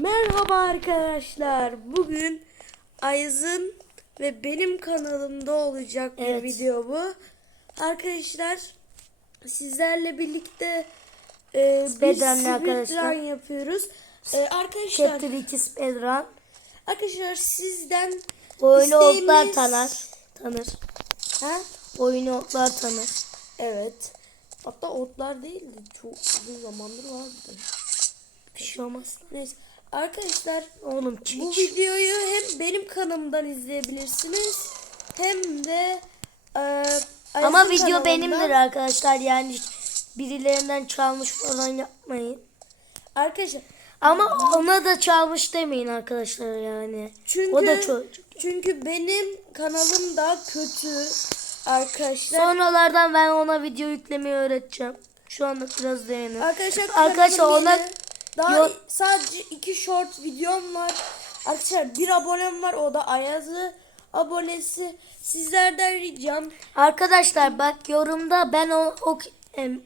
Merhaba arkadaşlar. Bugün Ayaz'ın ve benim kanalımda olacak bir Evet. video bu. Arkadaşlar sizlerle birlikte e, bir Speedrun arkadaşlar. speedrun yapıyoruz. E, arkadaşlar, Chapter 2 Speedrun. arkadaşlar sizden Oyunu otlar isteğimiz- tanır. Tanır. Ha? Oyunu otlar tanır. Evet. Hatta otlar değildi. Çok uzun zamandır vardı. Bir şey olmaz. Neyse. Arkadaşlar Oğlum Bu çek. videoyu hem benim kanalımdan izleyebilirsiniz hem de e, Ayaz'ın Ama video benimdir arkadaşlar. Yani birilerinden çalmış falan yapmayın. Arkadaşlar Ama ona da çalmış demeyin arkadaşlar yani. çünkü O da çocuk. çünkü benim kanalım daha kötü arkadaşlar. Sonralardan ben ona video yüklemeyi öğreteceğim. Şu anda biraz dayanın. Arkadaşlar Arkadaşlar ona yeni. Daha Yo- sadece iki short videom var. Arkadaşlar bir abonem var o da Ayaz'ı abonesi. Sizlerden ricam Arkadaşlar bak yorumda ben o, o em,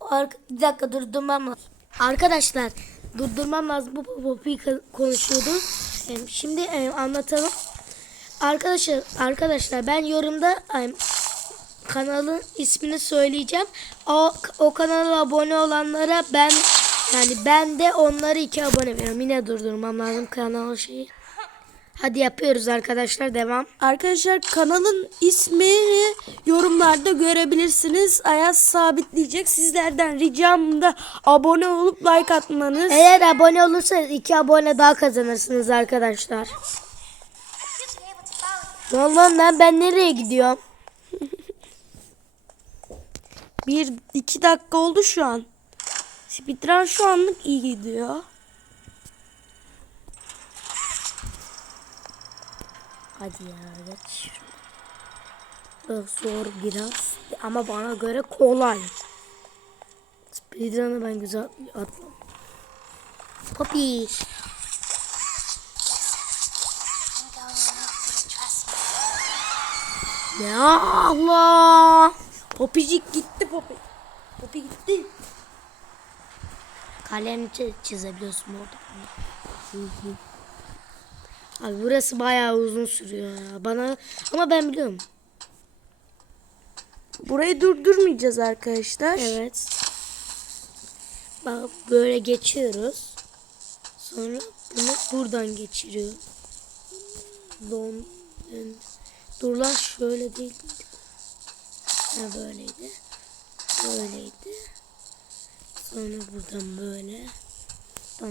ar- bir dakika durdurmam lazım. Arkadaşlar durdurmam lazım. Bu Poppy konuşuyordu. Em, şimdi em, anlatalım. Arkadaşlar arkadaşlar ben yorumda em, kanalın ismini söyleyeceğim. O o kanala abone olanlara ben yani ben de onlara iki abone veriyorum. Yine durdurmam lazım kanal şeyi. Hadi yapıyoruz arkadaşlar devam. Arkadaşlar kanalın ismini yorumlarda görebilirsiniz. Ayaz sabitleyecek. Sizlerden ricam da abone olup like atmanız. Eğer abone olursanız iki abone daha kazanırsınız arkadaşlar. Vallahi ben ben nereye gidiyorum? Bir iki dakika oldu şu an. Speedrun şu anlık iyi gidiyor. Hadi ya geç. Biraz zor biraz ama bana göre kolay. Speedrun'ı ben güzel atmam. Poppy. Ya Allah. Popicik gitti Popi. Popi gitti. Kalemle çi- çizebiliyorsun orada. Abi burası bayağı uzun sürüyor ya. Bana ama ben biliyorum. Burayı durdurmayacağız arkadaşlar. Evet. Bak böyle geçiyoruz. Sonra bunu buradan geçiriyor. Don, dur lan şöyle değil. Ha böyleydi. Böyleydi. Sonra buradan böyle. Bana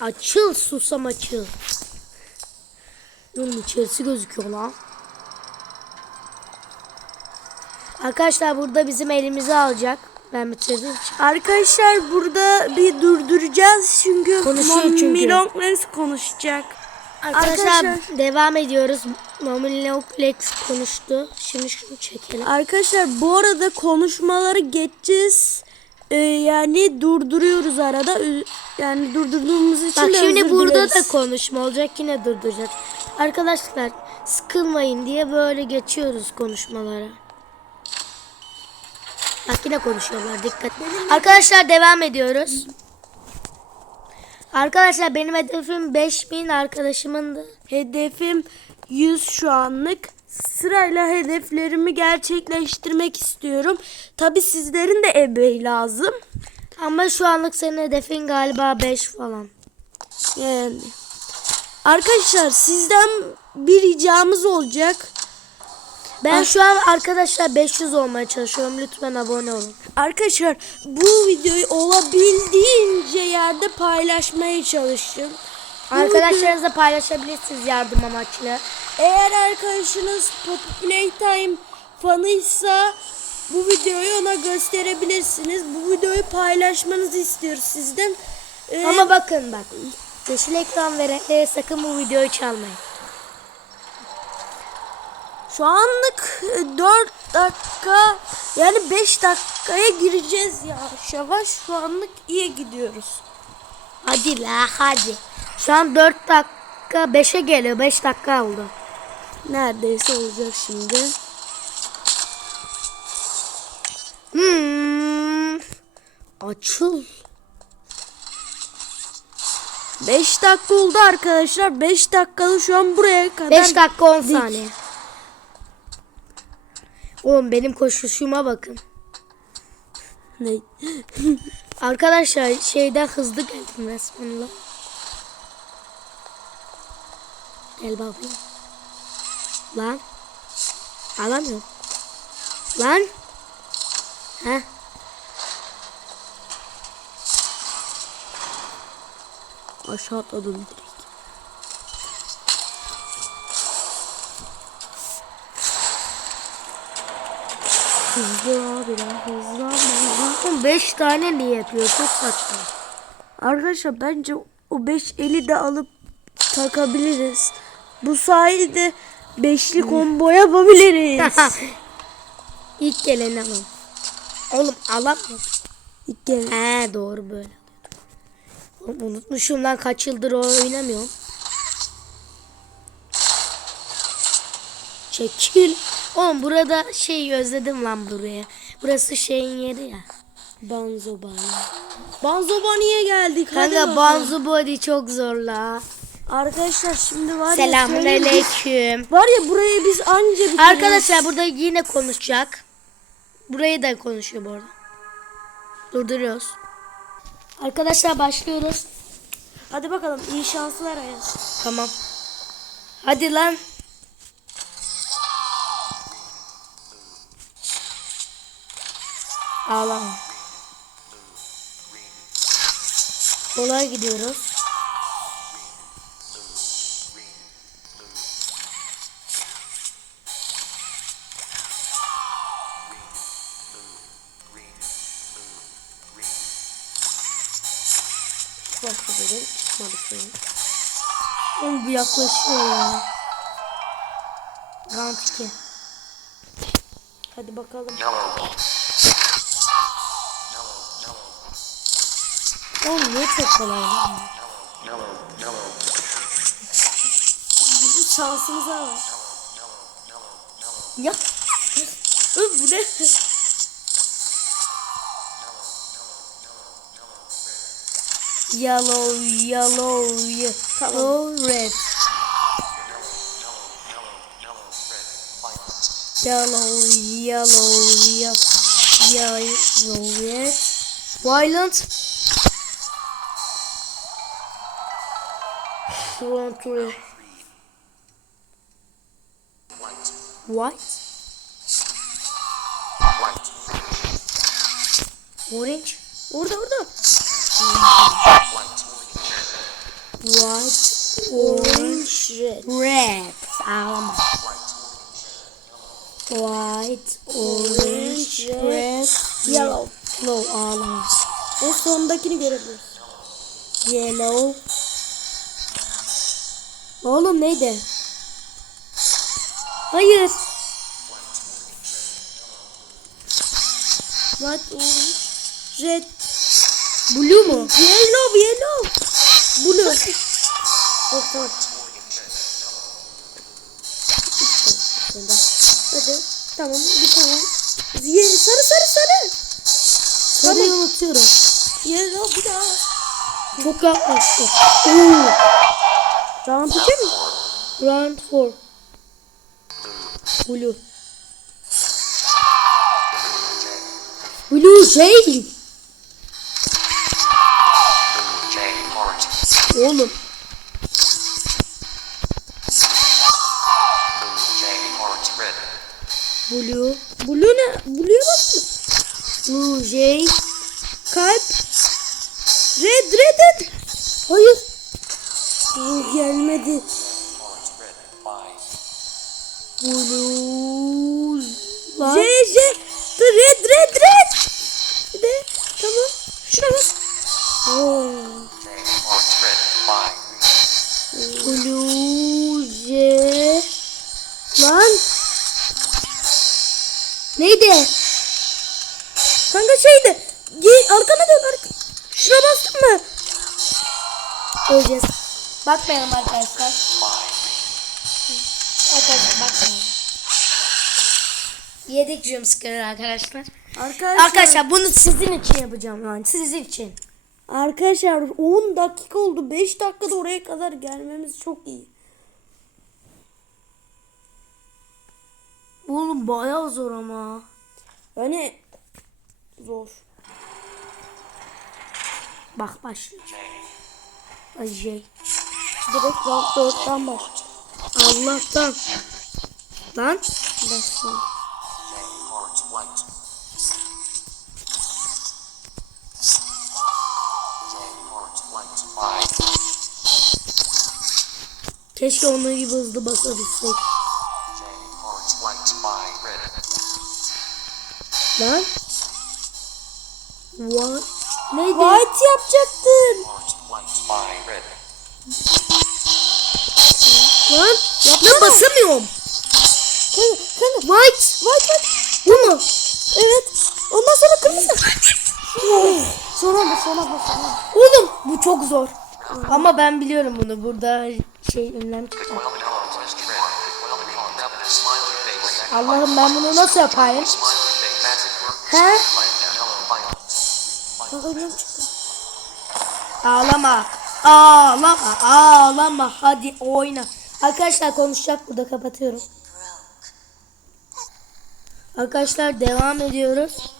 Açıl susam açıl. Bunun içerisi gözüküyor lan. Arkadaşlar burada bizim elimizi alacak. Ben bitirdim. Arkadaşlar burada bir durduracağız çünkü Konuşuyor çünkü. Milong konuşacak. Arkadaşlar, Arkadaşlar- devam ediyoruz. Mamiloklex konuştu. Şimdi şunu çekelim. Arkadaşlar bu arada konuşmaları geçeceğiz. Ee, yani durduruyoruz arada. Yani durdurduğumuz için Bak de şimdi burada dileriz. da konuşma olacak. Yine durduracağız. Arkadaşlar sıkılmayın diye böyle geçiyoruz konuşmalara. Bak yine konuşuyorlar. Dikkat. Arkadaşlar devam ediyoruz. Arkadaşlar benim hedefim 5000 arkadaşımın da. Hedefim 100 şu anlık. Sırayla hedeflerimi gerçekleştirmek istiyorum. Tabi sizlerin de emeği lazım. Ama şu anlık senin hedefin galiba 5 falan. Yani. Arkadaşlar sizden bir ricamız olacak. Ben şu an arkadaşlar 500 olmaya çalışıyorum. Lütfen abone olun. Arkadaşlar bu videoyu olabildiğince yerde paylaşmaya çalışın. Arkadaşlarınızla paylaşabilirsiniz yardım amaçlı. Eğer arkadaşınız Poppy Playtime fanıysa bu videoyu ona gösterebilirsiniz. Bu videoyu paylaşmanızı istiyoruz sizden. Ee, Ama bakın bak. Yeşil ekran verenlere sakın bu videoyu çalmayın. Şu anlık 4 dakika yani 5 dakikaya gireceğiz yavaş yavaş. Şu anlık iyi gidiyoruz. Hadi la hadi. Şu an 4 dakika 5'e geliyor. 5 dakika oldu. Neredeyse olacak şimdi. Hmm. Açıl. 5 dakika oldu arkadaşlar. 5 dakikada şu an buraya kadar. 5 dakika 10 dik. saniye. Oğlum benim koşuşuma bakın. Ne? Arkadaşlar şeyden hızlı geldim resmen. Gel bakayım. Lan. Alamıyorum. Lan. Heh. Aşağı atladım Hızlı abi lan hızlı abi. hızlı. 5 tane niye yapıyor? Çok saçma. Arkadaşlar bence o 5 eli de alıp takabiliriz. Bu sayede beşli combo yapabiliriz. İlk geleni alalım. Oğlum alamıyorum. İlk gel. He doğru böyle. Oğlum unutmuşum lan kaç yıldır o oynamıyorum. Çekil. Oğlum burada şey özledim lan buraya. Burası şeyin yeri ya. Banzo Bani. Banzo Bani'ye geldik. Hadi Kanka bakalım. Çok zor la. Arkadaşlar şimdi var ya. Söyleyeyim, biz- aleyküm. Var ya burayı biz anca bitiririz. Arkadaşlar burada yine konuşacak. Burayı da konuşuyor bu arada. Durduruyoruz. Arkadaşlar başlıyoruz. Hadi bakalım iyi şanslar Ayaz. Tamam. Hadi lan. Ağlama. Kolay gidiyoruz. Başladı. Çıkmadı şu an. Oğlum bu yaklaşıyor ya. Round 2. Hadi bakalım. Oğlum niye çok kolay lan? Şansımıza var. Ya. Ö, bu ne? Yellow, yellow, yellow, red. Yellow, yellow, ye- yellow, red. Violent. Red. White. Orange. Orada orada. White, orange, red. red. Ağlama. White, orange, red, Yellow. yellow. Ağlama. En sondakini görebiliriz. Yellow. Oğlum neydi? Hayır. White, orange, red. Blue mu? Yellow, yellow. Blue. oh tamam. Hadi. Tamam, bir tamam. Ye, sarı sarı sarı. Sarıyı unutuyorum. Yellow bir daha. Çok yaklaştı. Oo. Round 2 mi? Round 4. Blue. Blue şey. Oğlum. Blue. Blue ne? Blue'ya bak. Blue Jay. Kalp. Red, red, red. Hayır. Oh, gelmedi. Blue. J. J. Red, red, red. Bir de tamam. Şuna bak. Oh. Blue J. Lan. Neydi? Kanka şeydi. Arkana dön. Arka. Şuna bastın mı? Öleceğiz. Bakmayalım arkadaşlar. Arkadaşlar bakmayalım. Yedik jumpscare arkadaşlar. Arkadaşlar. Arkadaşlar bunu sizin için yapacağım yani sizin için. Arkadaşlar 10 dakika oldu. 5 dakikada oraya kadar gelmemiz çok iyi. Oğlum bayağı zor ama. Yani zor. Bak başlıyor. Ay şey. Direkt round 4'ten baş. Allah'tan. Lan. Five. Keşke onun gibi hızlı basabilsek. Lan. What? Neydi? White yapacaktın. Lan. Ne basamıyorum. Kanka, kanka. White. White white. Bu mu? Evet. Ondan sonra kırmızı. Sonra da sonra da sonra. Oğlum bu çok zor. Ama ben biliyorum bunu. Burada şey ünlem çıktı. Allah'ım ben bunu nasıl yapayım? He? Önüm çıktı. Ağlama. Ağlama. Ağlama. Hadi oyna. Arkadaşlar konuşacak burada kapatıyorum. Arkadaşlar devam ediyoruz.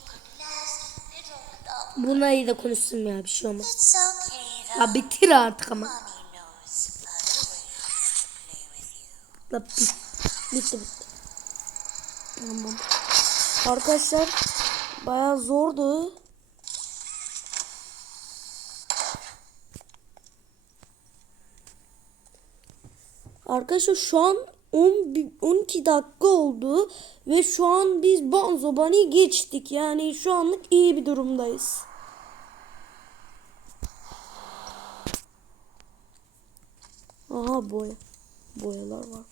Buna iyi de konuşsun ya bir şey olmaz. Ya bitir artık ama. La bit- bitti bitti. Tamam. Arkadaşlar bayağı zordu. Arkadaşlar şu an 10, bi- 12 dakika oldu ve şu an biz Bonzo Bunny'i geçtik. Yani şu anlık iyi bir durumdayız. Aha boya. Boyalar var.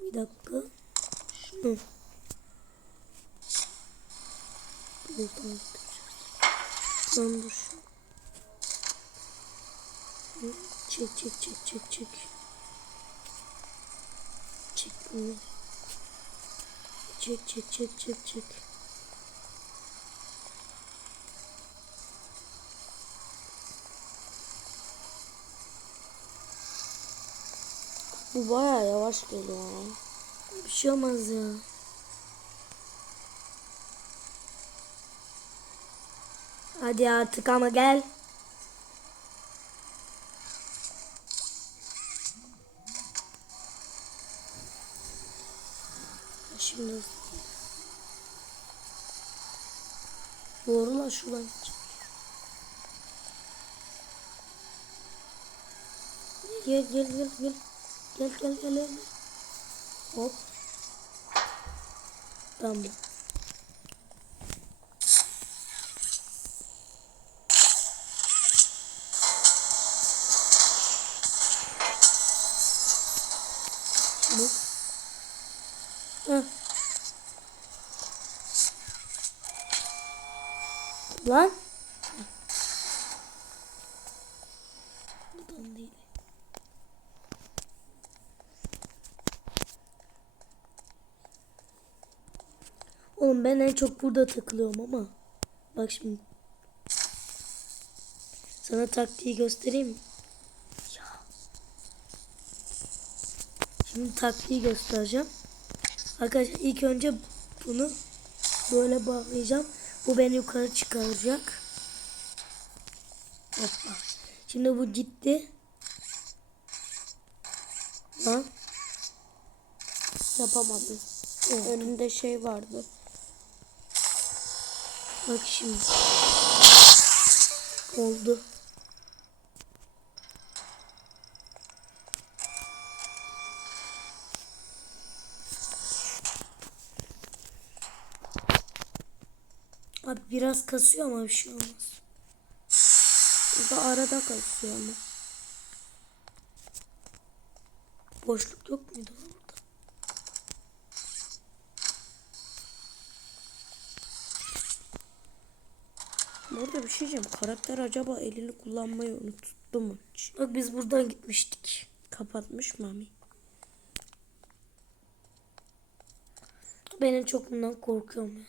Bir dakika. Şunu. Buradan tutacağız. Lan dur. şu. Çek çek çek çek çek. Bunu. Çek çek çek çek çek. Bu bayağı yavaş geliyor. Bir şey olmaz ya. Hadi artık ama gel. Şimdi Doğru lan şuradan gideceğim. Gel gel gel gel. Gel gel gel gel. Hop. Tamam. Bu. Heh. Lan. Buradan değil. Oğlum ben en çok burada takılıyorum ama. Bak şimdi. Sana taktiği göstereyim? Ya. Şimdi taktiği göstereceğim. Arkadaşlar ilk önce bunu böyle bağlayacağım. Bu beni yukarı çıkaracak. Hoppa. Şimdi bu gitti. Lan. Yapamadım. Önünde şey vardı. Bak şimdi. Oldu. Abi biraz kasıyor ama bir şey olmaz. Burada arada kasıyor ama. Boşluk yok muydu orada? Burada bir şey diyeceğim. Karakter acaba elini kullanmayı unuttu mu? Bak biz buradan gitmiştik. Kapatmış mı Ami? Ben en çok bundan korkuyorum ya.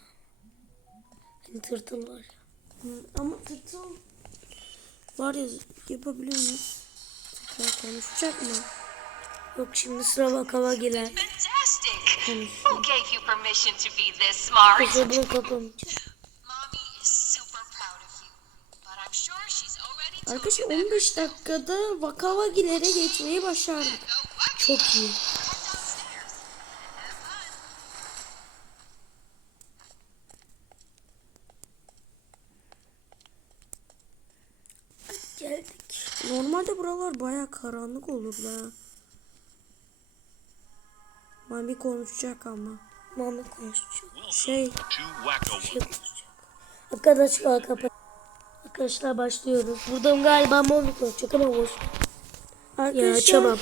Hani tırtıl var ya. Ama tırtıl Var ya yapabiliyor muyuz? Tekrar konuşacak mı? Yok şimdi sıra bakava girer. Fantastic! Who gave you permission to be this smart? Kızı bunu kapamayacağım. Arkadaşlar you that 15 dakikada Vakavagilere geçmeyi başardık. Çok iyi. Geldik. Normalde buralar baya karanlık olur da. Mami konuşacak ama. Mami konuşacak. Şey Şey konuşacak. Arkadaşlar kapat. Arkadaşlar başlıyoruz. Buradan galiba Mami konuşacak ama boş. Ya arkadaşlar açamam.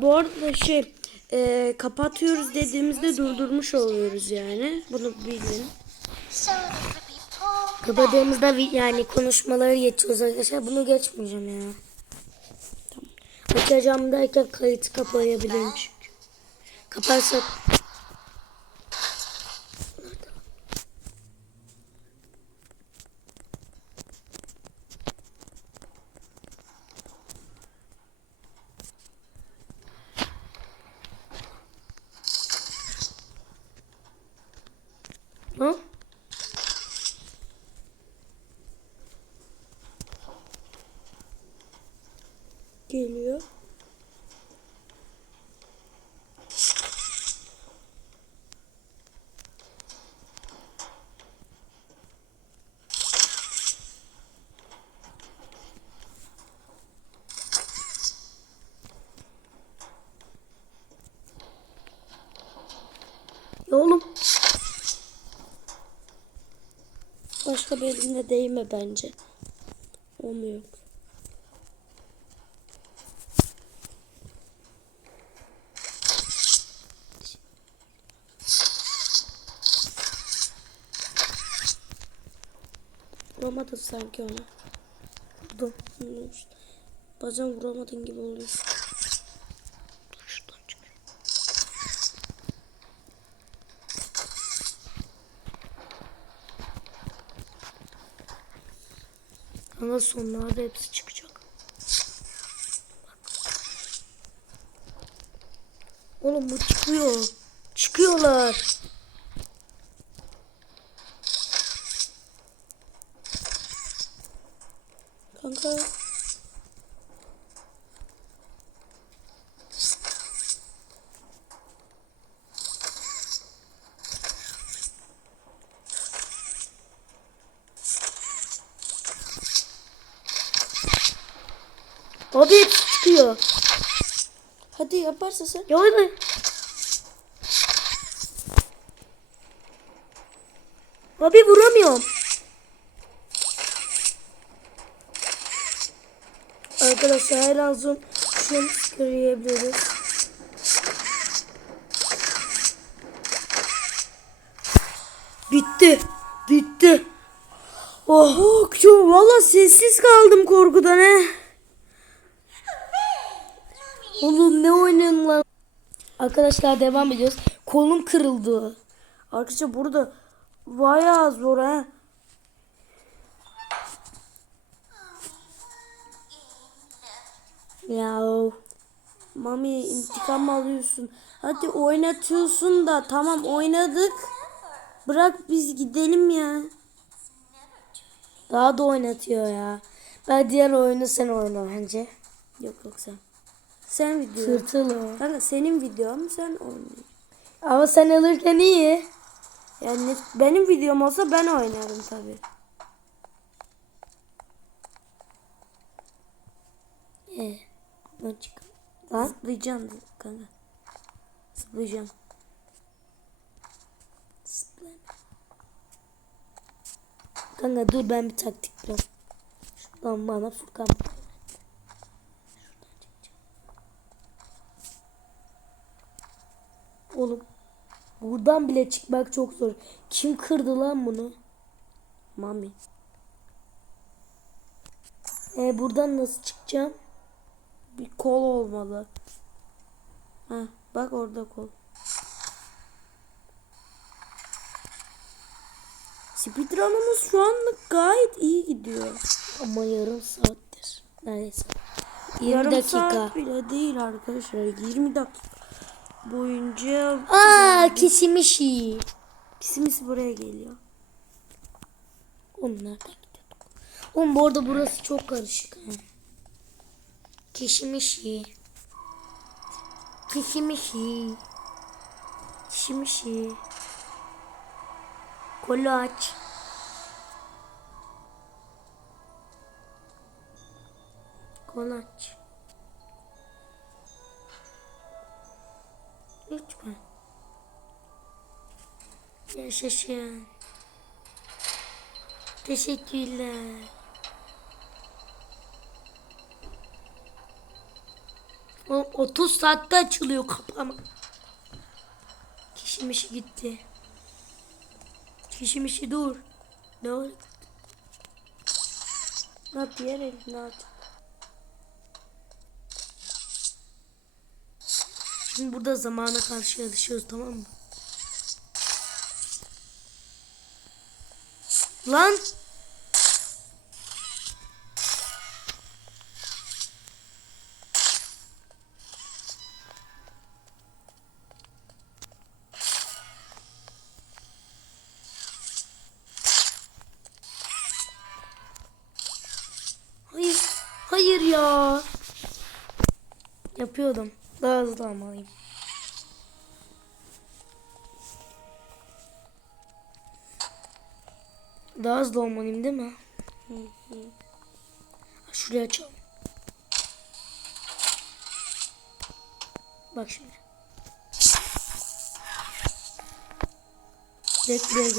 bu arada şey e, kapatıyoruz dediğimizde durdurmuş oluyoruz yani. Bunu bilin. Kapadığımızda yani konuşmaları geçiyoruz arkadaşlar. Bunu geçmeyeceğim ya. Açacağım derken kayıtı kapayabilirim çünkü. Kaparsak Ha? Geliyor. Ya oğlum Başka bir elimle değme bence. Olmuyor. Vuramadın sanki onu. İşte. Bazen vuramadın gibi oluyor. Ama sonlarda hepsi çıkacak. Bak. Oğlum bu çıkıyor. Çıkıyorlar. Kanka. Abi hepsi çıkıyor. Sen. Ya hadi. Abi vuramıyorum. Arkadaşlar her an zoom şunu görebiliyoruz. Bitti. Bitti. Oh, oh çok valla sessiz kaldım korkudan he. Oğlum ne oynadın lan? Arkadaşlar devam ediyoruz. Kolum kırıldı. Arkadaşlar burada bayağı zor ha. Ya Mami intikam alıyorsun. Hadi oynatıyorsun da tamam oynadık. Bırak biz gidelim ya. daha da oynatıyor ya. Ben diğer oyunu sen oyna bence. Yok yok sen. Sen video. Tırtılı. Kanka senin videon sen oynuyorsun. Ama sen alırken iyi. Yani benim videom olsa ben oynarım tabi. Ee, ben çık. Lan Zıplayacaksın kanka. Zıplayacaksın. kanka dur ben bir taktik bulayım. Şuradan bana Furkan. Oğlum buradan bile çıkmak çok zor. Kim kırdı lan bunu? Mami. E buradan nasıl çıkacağım? Bir kol olmalı. Ha, bak orada kol. Speedrun'ımız şu anlık gayet iyi gidiyor. Ama yarım saattir. Neredeyse. 20 Yarım dakika. saat bile değil arkadaşlar. 20 dakika boyunca Aa kesimişi. ikimiz buraya geliyor. Oğlum nereden gidiyorduk? Oğlum bu arada burası çok karışık. ha. Keşimişi. Keşimişi. Keşimişi. Kolaç. Kolaç. Lütfen. Yaşasın. Teşekkürler. Oğlum 30 saatte açılıyor kapama. Kişimişi gitti. Kişimişi dur. Ne oldu? At diğer eline at. Şimdi burada zamana karşı yarışıyoruz tamam mı? Lan! Hayır. Hayır ya. Yapıyordum. Daha hızlı almalıyım. Daha hızlı olmalıyım değil mi? Şuraya açalım. Bak şimdi. Direkt buraya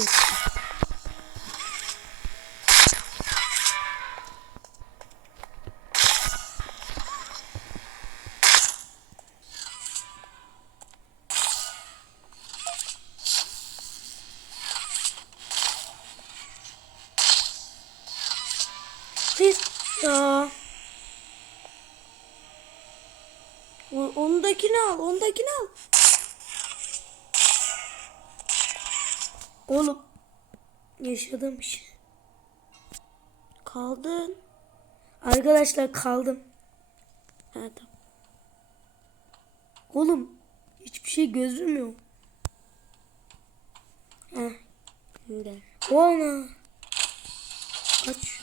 al, ondakini al. Oğlum. Yaşadığım şey. Kaldın. Arkadaşlar kaldım. Ha, tamam. Oğlum. Hiçbir şey gözükmüyor. Heh. Şimdi. O ana. Aç.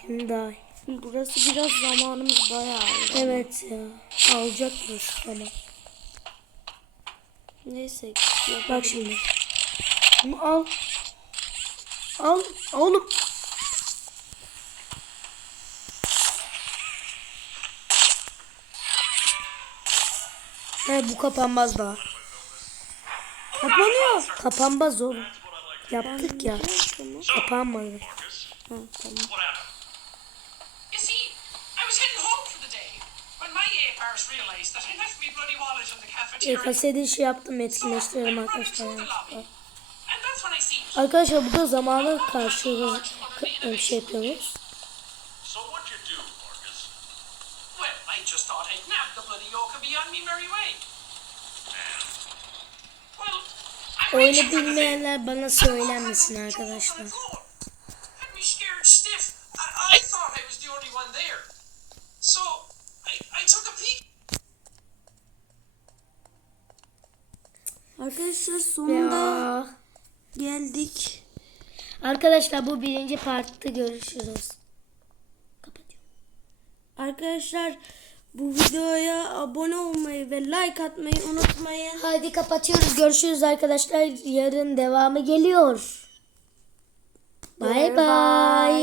Şimdi daha. Burası biraz zamanımız bayağı aldı. Evet ya. Alacak tamam. Neyse. Bak şimdi. Bunu al. Al. Oğlum. He bu kapanmaz daha. Kapanıyor. Kapanmaz oğlum. Yaptık ya. Kapanmadı. Ha, tamam. Nab the bloody yoke and be on me merry way. Well, I'm Oyunu reaching for the thing. bilmeyenler bana söylenmesin arkadaşlar. Arkadaşlar sonunda Ya. geldik. Arkadaşlar bu birinci partta görüşürüz. Kapatıyorum. Arkadaşlar bu videoya abone olmayı ve like atmayı unutmayın. Hadi kapatıyoruz. Görüşürüz arkadaşlar. Yarın devamı geliyor. Bay Bay bay.